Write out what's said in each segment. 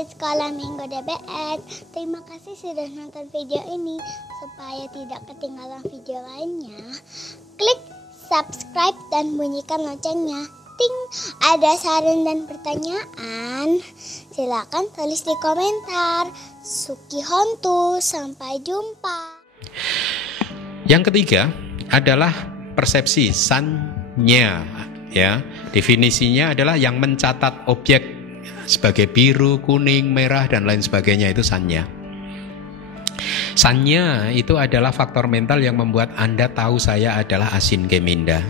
murid sekolah Minggu DBS. Terima kasih sudah nonton video ini. Supaya tidak ketinggalan video lainnya, klik subscribe dan bunyikan loncengnya. Ting, ada saran dan pertanyaan? Silakan tulis di komentar. Suki Hontu, sampai jumpa. Yang ketiga adalah persepsi sanya, ya. Definisinya adalah yang mencatat objek sebagai biru, kuning, merah dan lain sebagainya, itu sanya. Sanya itu adalah faktor mental yang membuat Anda tahu saya adalah Asin Geminda.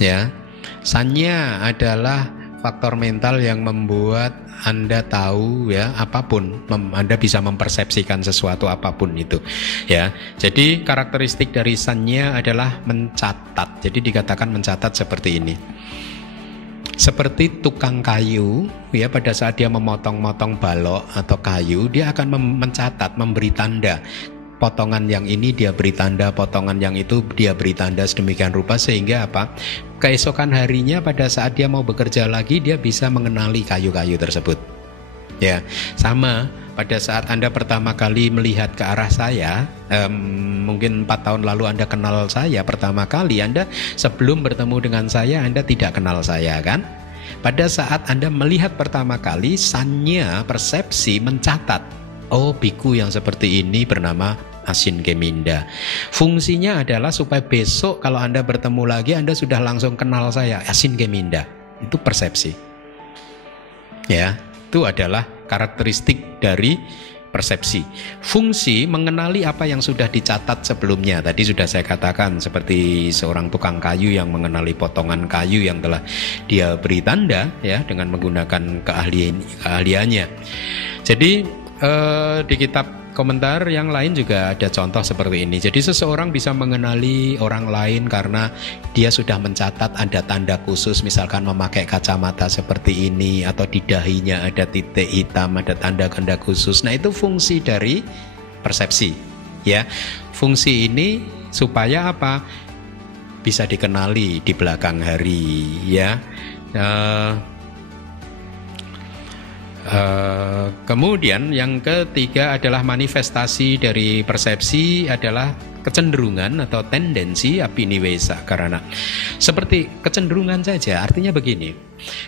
Ya. Sanya adalah faktor mental yang membuat Anda tahu, ya, apapun, Anda bisa mempersepsikan sesuatu apapun itu, ya. Jadi karakteristik dari sanya adalah mencatat. Jadi dikatakan mencatat seperti ini. Seperti tukang kayu, ya, pada saat dia memotong-motong balok atau kayu, dia akan mencatat, memberi tanda. Potongan yang ini dia beri tanda, potongan yang itu dia beri tanda, sedemikian rupa sehingga apa? Keesokan harinya pada saat dia mau bekerja lagi, dia bisa mengenali kayu-kayu tersebut. Ya, sama pada saat Anda pertama kali melihat ke arah saya, mungkin 4 tahun lalu Anda kenal saya pertama kali, Anda sebelum bertemu dengan saya, Anda tidak kenal saya, kan? Pada saat Anda melihat pertama kali, sanya, persepsi, mencatat, oh, biku yang seperti ini bernama Asin Geminda. Fungsinya adalah supaya besok kalau Anda bertemu lagi, Anda sudah langsung kenal saya, Asin Geminda. Itu persepsi. Ya, itu adalah karakteristik dari persepsi. Fungsi mengenali apa yang sudah dicatat sebelumnya. Tadi sudah saya katakan, seperti seorang tukang kayu yang mengenali potongan kayu yang telah dia beri tanda, ya, dengan menggunakan keahliannya. Jadi di kitab komentar yang lain juga ada contoh seperti ini. Jadi seseorang bisa mengenali orang lain karena dia sudah mencatat ada tanda khusus, misalkan memakai kacamata seperti ini, atau di dahinya ada titik hitam, ada tanda-tanda khusus. Nah, itu fungsi dari persepsi, ya. Fungsi ini supaya apa? Bisa dikenali di belakang hari, ya. Kemudian yang ketiga adalah manifestasi dari persepsi adalah kecenderungan atau tendensi abiniwesa. Karena seperti kecenderungan saja, artinya begini,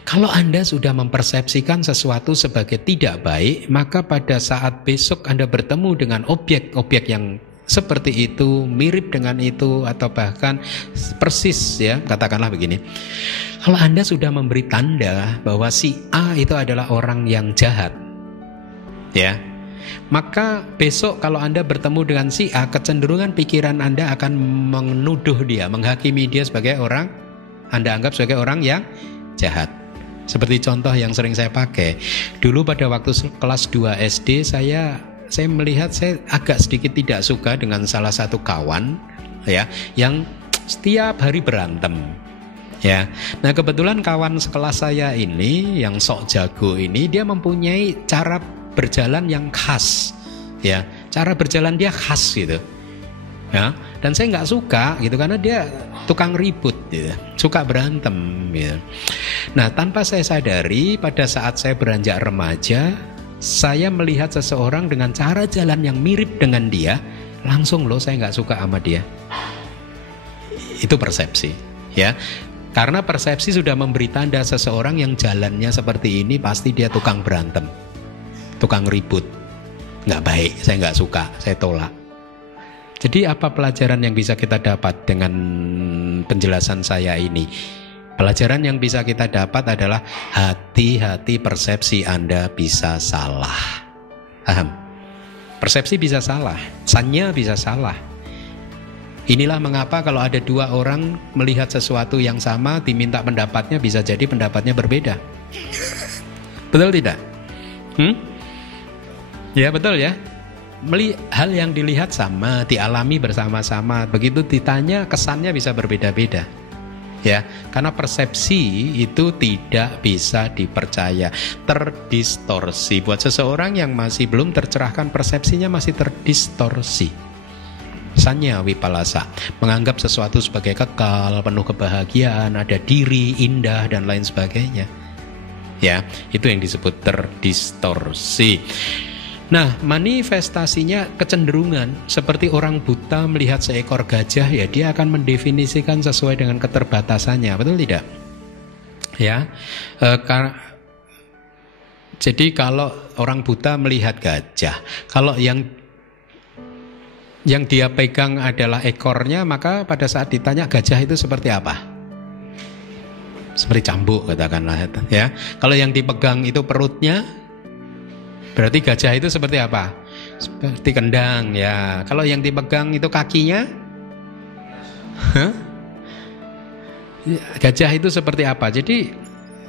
kalau Anda sudah mempersepsikan sesuatu sebagai tidak baik, maka pada saat besok Anda bertemu dengan objek-objek yang seperti itu, mirip dengan itu, atau bahkan persis, ya, katakanlah begini, kalau Anda sudah memberi tanda bahwa si A itu adalah orang yang jahat, ya, maka besok kalau Anda bertemu dengan si A, kecenderungan pikiran Anda akan menuduh dia, menghakimi dia sebagai orang Anda anggap sebagai orang yang jahat. Seperti contoh yang sering saya pakai, dulu pada waktu kelas 2 SD, saya melihat saya agak sedikit tidak suka dengan salah satu kawan, ya, yang setiap hari berantem, ya. Nah, kebetulan kawan sekelas saya ini yang sok jago ini, dia mempunyai cara berjalan yang khas, ya. Cara berjalan dia khas gitu, ya. Dan saya nggak suka gitu karena dia tukang ribut gitu, suka berantem gitu. Nah, tanpa saya sadari pada saat saya beranjak remaja, saya melihat seseorang dengan cara jalan yang mirip dengan dia, langsung loh saya nggak suka sama dia. Itu persepsi, ya. Karena persepsi sudah memberi tanda seseorang yang jalannya seperti ini pasti dia tukang berantem, tukang ribut, nggak baik, saya nggak suka, saya tolak. Jadi apa pelajaran yang bisa kita dapat dengan penjelasan saya ini? Pelajaran yang bisa kita dapat adalah hati-hati, persepsi Anda bisa salah. Paham? Persepsi bisa salah, sanya bisa salah. Inilah mengapa kalau ada 2 orang melihat sesuatu yang sama, diminta pendapatnya, bisa jadi pendapatnya berbeda. Betul tidak? Ya, betul ya. Hal yang dilihat sama, dialami bersama-sama, begitu ditanya kesannya bisa berbeda-beda. Ya, karena persepsi itu tidak bisa dipercaya, terdistorsi. Buat seseorang yang masih belum tercerahkan, persepsinya masih terdistorsi. Sanya wipalasa, menganggap sesuatu sebagai kekal, penuh kebahagiaan, ada diri, indah dan lain sebagainya. ya. Itu yang disebut terdistorsi. Nah, manifestasinya kecenderungan seperti orang buta melihat seekor gajah, ya dia akan mendefinisikan sesuai dengan keterbatasannya, betul tidak? Ya, jadi kalau orang buta melihat gajah, kalau yang dia pegang adalah ekornya, maka pada saat ditanya gajah itu seperti apa? Seperti cambuk katakanlah, ya. Kalau yang dipegang itu perutnya, berarti gajah itu seperti apa? Seperti kendang, ya. Kalau yang dipegang itu kakinya, gajah itu seperti apa? Jadi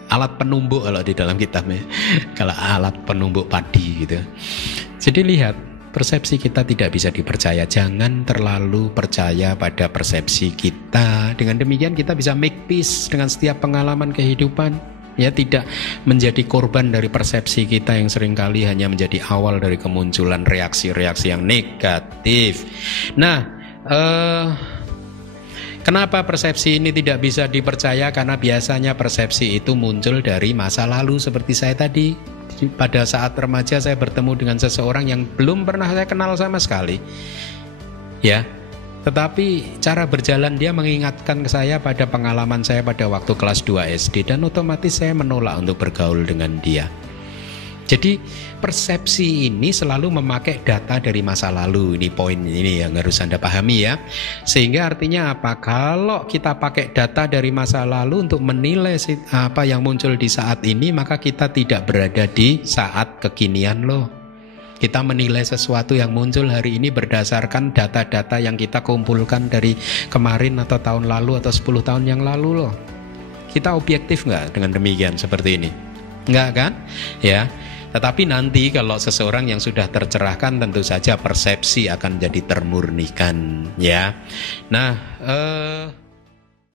alat penumbuk kalau di dalam kitabnya, kalau alat penumbuk padi gitu. Jadi lihat, persepsi kita tidak bisa dipercaya. Jangan terlalu percaya pada persepsi kita. Dengan demikian kita bisa make peace dengan setiap pengalaman kehidupan. Ya, tidak menjadi korban dari persepsi kita yang seringkali hanya menjadi awal dari kemunculan reaksi-reaksi yang negatif. Nah, kenapa persepsi ini tidak bisa dipercaya? Karena biasanya persepsi itu muncul dari masa lalu seperti saya tadi. Pada saat remaja saya bertemu dengan seseorang yang belum pernah saya kenal sama sekali. Ya. Tetapi cara berjalan dia mengingatkan ke saya pada pengalaman saya pada waktu kelas 2 SD, dan otomatis saya menolak untuk bergaul dengan dia. Jadi persepsi ini selalu memakai data dari masa lalu. Ini poin ini yang harus Anda pahami ya. Sehingga artinya apa? Kalau kita pakai data dari masa lalu untuk menilai apa yang muncul di saat ini, maka kita tidak berada di saat kekinian loh. Kita menilai sesuatu yang muncul hari ini berdasarkan data-data yang kita kumpulkan dari kemarin atau tahun lalu atau 10 tahun yang lalu loh. Kita objektif nggak dengan demikian seperti ini? Nggak kan? Ya. Tetapi nanti kalau seseorang yang sudah tercerahkan, tentu saja persepsi akan jadi termurnikan ya. Nah,